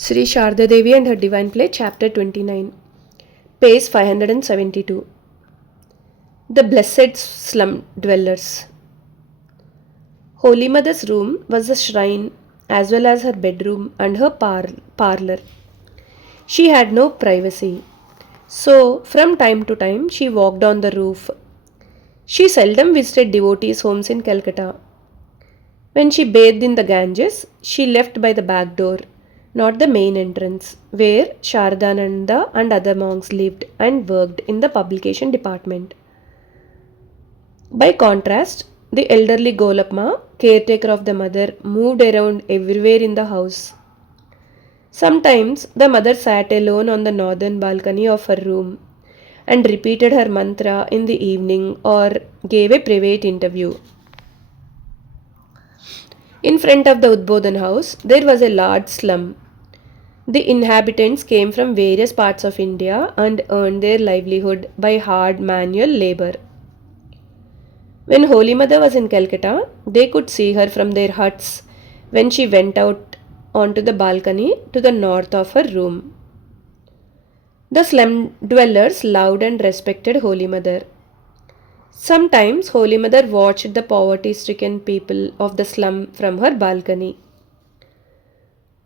Sri Sharda Devi and her Divine Play, Chapter 29, page 572. The Blessed Slum Dwellers. Holy Mother's room was a shrine as well as her bedroom and her parlor. She had no privacy, so from time to time she walked on the roof. She seldom visited devotees' homes in Calcutta. When she bathed in the Ganges, she left by the back door, not the main entrance, where Sharadananda and other monks lived and worked in the publication department. By contrast, the elderly Golapma, caretaker of the mother, moved around everywhere in the house. Sometimes the mother sat alone on the northern balcony of her room and repeated her mantra in the evening or gave a private interview. In front of the Udbodhan house, there was a large slum. The inhabitants came from various parts of India and earned their livelihood by hard manual labor. When Holy Mother was in Calcutta, they could see her from their huts when she went out onto the balcony to the north of her room. The slum dwellers loved and respected Holy Mother. Sometimes Holy Mother watched the poverty-stricken people of the slum from her balcony.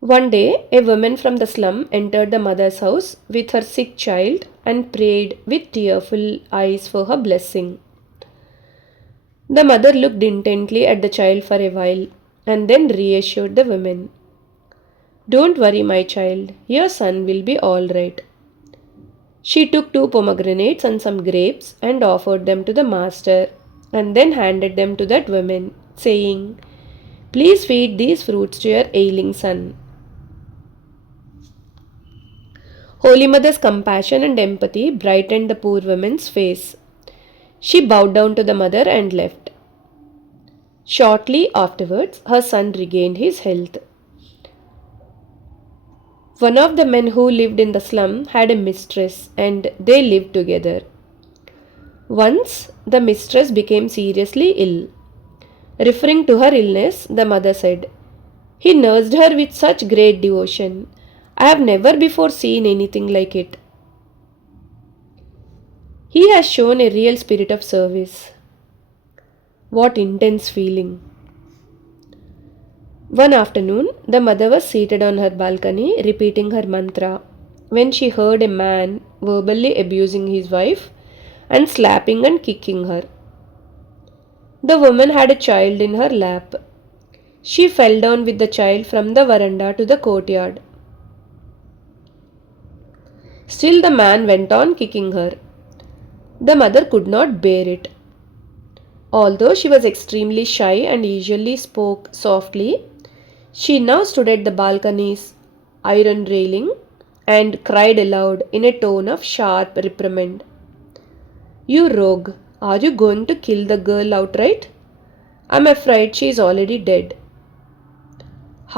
One day, a woman from the slum entered the mother's house with her sick child and prayed with tearful eyes for her blessing. The mother looked intently at the child for a while and then reassured the woman. "Don't worry, my child, your son will be all right." She took 2 pomegranates and some grapes and offered them to the master and then handed them to that woman, saying, "Please feed these fruits to your ailing son." Holy Mother's compassion and empathy brightened the poor woman's face. She bowed down to the mother and left. Shortly afterwards, her son regained his health. One of the men who lived in the slum had a mistress and they lived together. Once, the mistress became seriously ill. Referring to her illness, the mother said, "He nursed her with such great devotion. I have never before seen anything like it. He has shown a real spirit of service." What intense feeling! One afternoon, the mother was seated on her balcony repeating her mantra when she heard a man verbally abusing his wife and slapping and kicking her. The woman had a child in her lap. She fell down with the child from the veranda to the courtyard. Still, the man went on kicking her. The mother could not bear it. Although she was extremely shy and usually spoke softly, she now stood at the balcony's iron railing and cried aloud in a tone of sharp reprimand. "You rogue, are you going to kill the girl outright? I'm afraid she is already dead."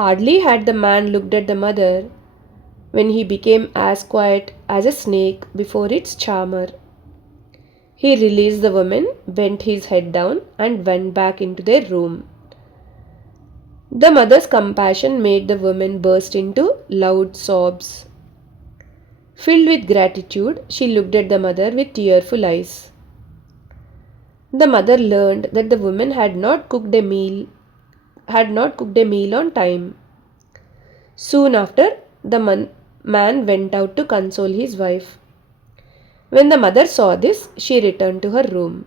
Hardly had the man looked at the mother when he became as quiet as a snake before its charmer. He released the woman, bent his head down, and went back into their room. The mother's compassion made the woman burst into loud sobs. Filled with gratitude, she looked at the mother with tearful eyes. The mother learned that the woman had not cooked a meal on time. Soon after, the man went out to console his wife. When the mother saw this, she returned to her room.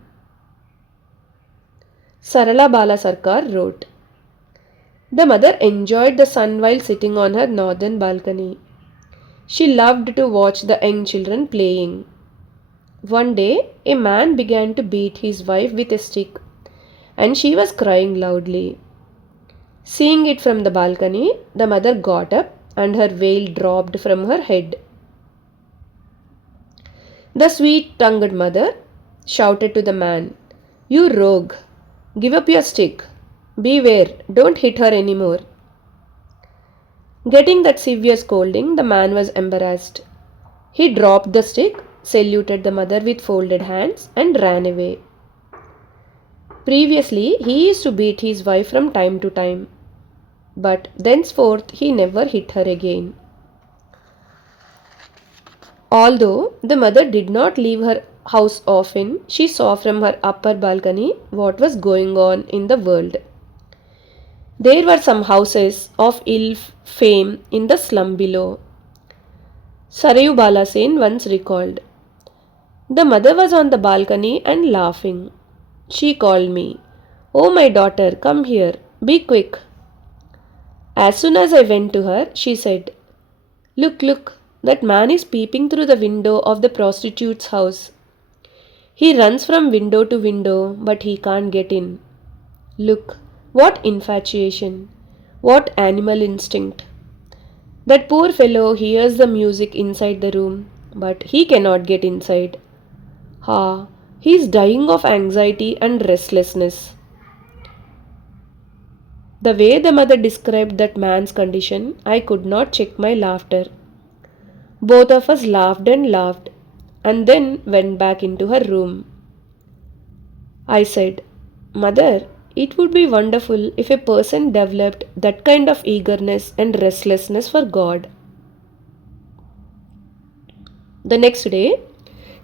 Sarala Bala Sarkar wrote, "The mother enjoyed the sun while sitting on her northern balcony. She loved to watch the young children playing. One day, a man began to beat his wife with a stick, and she was crying loudly. Seeing it from the balcony, the mother got up and her veil dropped from her head. The sweet-tongued mother shouted to the man, 'You rogue, give up your stick. Beware, don't hit her anymore.' Getting that severe scolding, the man was embarrassed. He dropped the stick, saluted the mother with folded hands, and ran away. Previously, he used to beat his wife from time to time, but thenceforth he never hit her again. Although the mother did not leave her house often, she saw from her upper balcony what was going on in the world. There were some houses of ill fame in the slum below. Sarayu Balasen once recalled. The mother was on the balcony and laughing. She called me, "Oh, my daughter, come here. Be quick." As soon as I went to her, she said, "Look, look, that man is peeping through the window of the prostitute's house. He runs from window to window, but he can't get in. Look, what infatuation, what animal instinct. That poor fellow hears the music inside the room, but he cannot get inside. Ah, he is dying of anxiety and restlessness." The way the mother described that man's condition, I could not check my laughter. Both of us laughed and then went back into her room. I said, "Mother, it would be wonderful if a person developed that kind of eagerness and restlessness for God." The next day,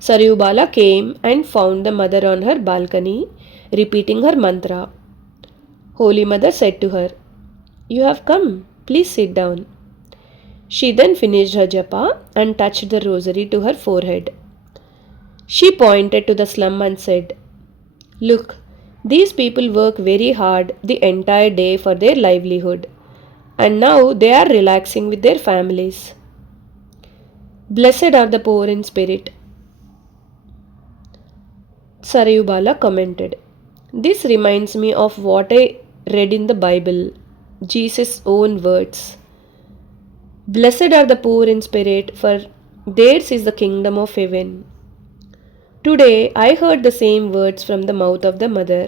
Saryubala came and found the mother on her balcony, repeating her mantra. Holy Mother said to her, "You have come, please sit down." She then finished her japa and touched the rosary to her forehead. She pointed to the slum and said, "Look, these people work very hard the entire day for their livelihood, and now they are relaxing with their families. Blessed are the poor in spirit." Sarayubala commented, "This reminds me of what I read in the Bible, Jesus' own words. Blessed are the poor in spirit, for theirs is the kingdom of heaven." Today I heard the same words from the mouth of the mother.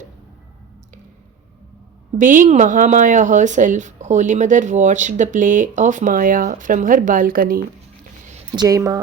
Being Mahamaya herself, Holy Mother watched the play of Maya from her balcony. Jai Ma.